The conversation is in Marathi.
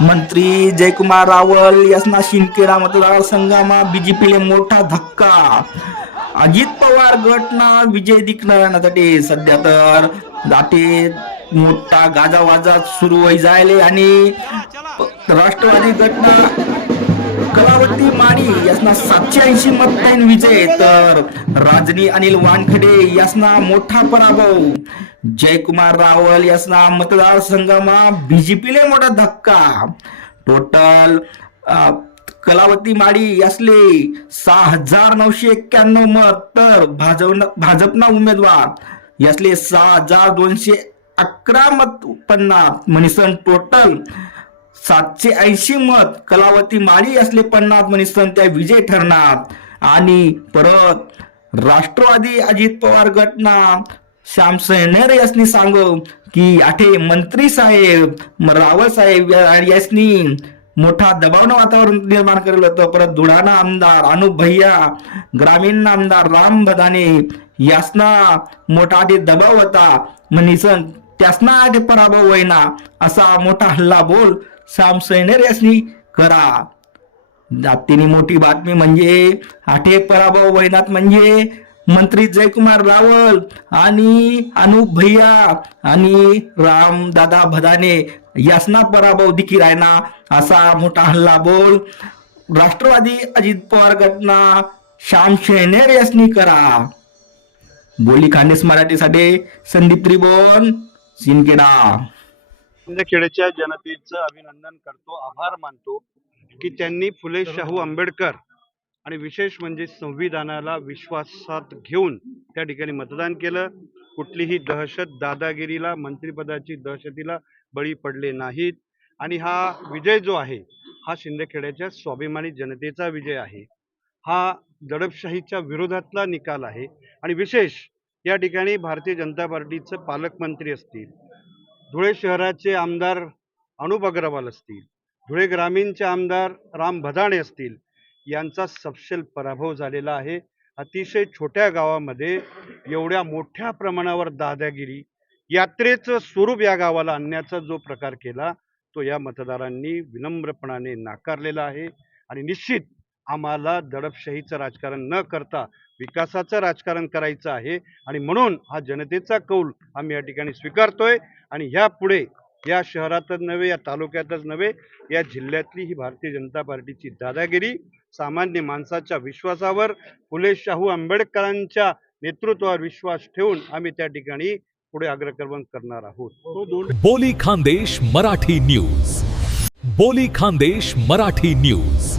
मंत्री जयकुमार रावल यांना शिंदखेडा मतदारसंघाમાં बीजेपीले मोठा धक्का. अजित पवार गटना विजय दिखणाऱ्यांसाठी सध्या तर दाटे मोठा गाजावाजा सुरू होई जायले आणि राष्ट्रवादी गटना कलावती माळी यासना सातशे ऐंशी मतांनी विजय. तर राजनी अनिल वानखडे यासना मोठा पराभव. जयकुमार रावल यासना मतदारसंघामा बीजेपीले मोठा धक्का. टोटल कलावती माळी यासले सहा हजार नऊशे एक्क्याण्णव मत. तर भाजप भाजपना उमेदवार यासले सहा हजार दोनशे अकरा मत पन्नास. म्हणीसन टोटल सातशे ऐंशी मत कलावती माळी असले पन्नास मनीसन त्या विजय ठरणार. आणि परत राष्ट्रवादी अजित पवार गटना श्यामसेनेर यासनी सांगो की आठे मंत्री साहेब रावळ साहेब या- यासनी मोठा दबावनं वातावरण निर्माण केलेलं होतं. परत धुळाना आमदार अनुप भैया ग्रामीण आमदार राम भदाने यासना मोठा आधी दबाव होता. म्हणीसन त्यासना आधी पराभव होईना असा मोठा हल्ला बोल श्याम सैनेर यासनी करा. जातीने मोठी बातमी म्हणजे आठे पराभव वैनात म्हणजे मंत्री जयकुमार रावल आणि अनुप भैया आणि राम दादा भदाने यासना पराभव दिखी रायना असा मोठा हल्ला बोल. राष्ट्रवादी अजित पवार घटना श्याम शेनेर यासनी करा. बोली खानेस मराठीसाठी संदीप त्रिभुवन सिनकेडा खेड्याच्या जनतेचं अभिनंदन करतो आभार मानतो की त्यांनी फुले शाहू आंबेडकर आणि विशेष म्हणजे संविधानाला विश्वासात घेऊन त्या ठिकाणी मतदान केलं. कुठलीही दहशत दादागिरीला मंत्रिपदाची दहशतीला बळी पडले नाहीत. आणि हा विजय जो आहे हा शिंदखेड्याच्या स्वाभिमानी जनतेचा विजय आहे. हा दडपशाहीच्या विरोधातला निकाल आहे. आणि विशेष या ठिकाणी भारतीय जनता पार्टीचं पालकमंत्री असतील धुळे शहराचे आमदार अनुप अग्रवाल असतील धुळे ग्रामीणचे आमदार राम भदाणे असतील यांचा सपशेल पराभव झालेला आहे. अतिशय छोट्या गावामध्ये एवढ्या मोठ्या प्रमाणावर दादागिरी यात्रेचं स्वरूप या गावाला आणण्याचा जो प्रकार केला तो या मतदारांनी विनम्रपणाने नाकारलेला आहे. आणि निश्चित आम्हाला दडपशाहीचं राजकारण न करता विकासाचं राजकारण करायचं आहे. आणि म्हणून हा जनतेचा कौल आम्ही या ठिकाणी स्वीकारतोय. आणि यापुढे या शहरातच नव्हे या तालुक्यातच नव्हे या जिल्ह्यातली ही भारतीय जनता पार्टीची दादागिरी सामान्य माणसाच्या विश्वासावर फुले शाहू आंबेडकरांच्या नेतृत्वावर विश्वास ठेवून आम्ही त्या ठिकाणी पुढे अग्रक्रमण करणार आहोत. बोली खानदेश मराठी न्यूज. बोली खानदेश मराठी न्यूज.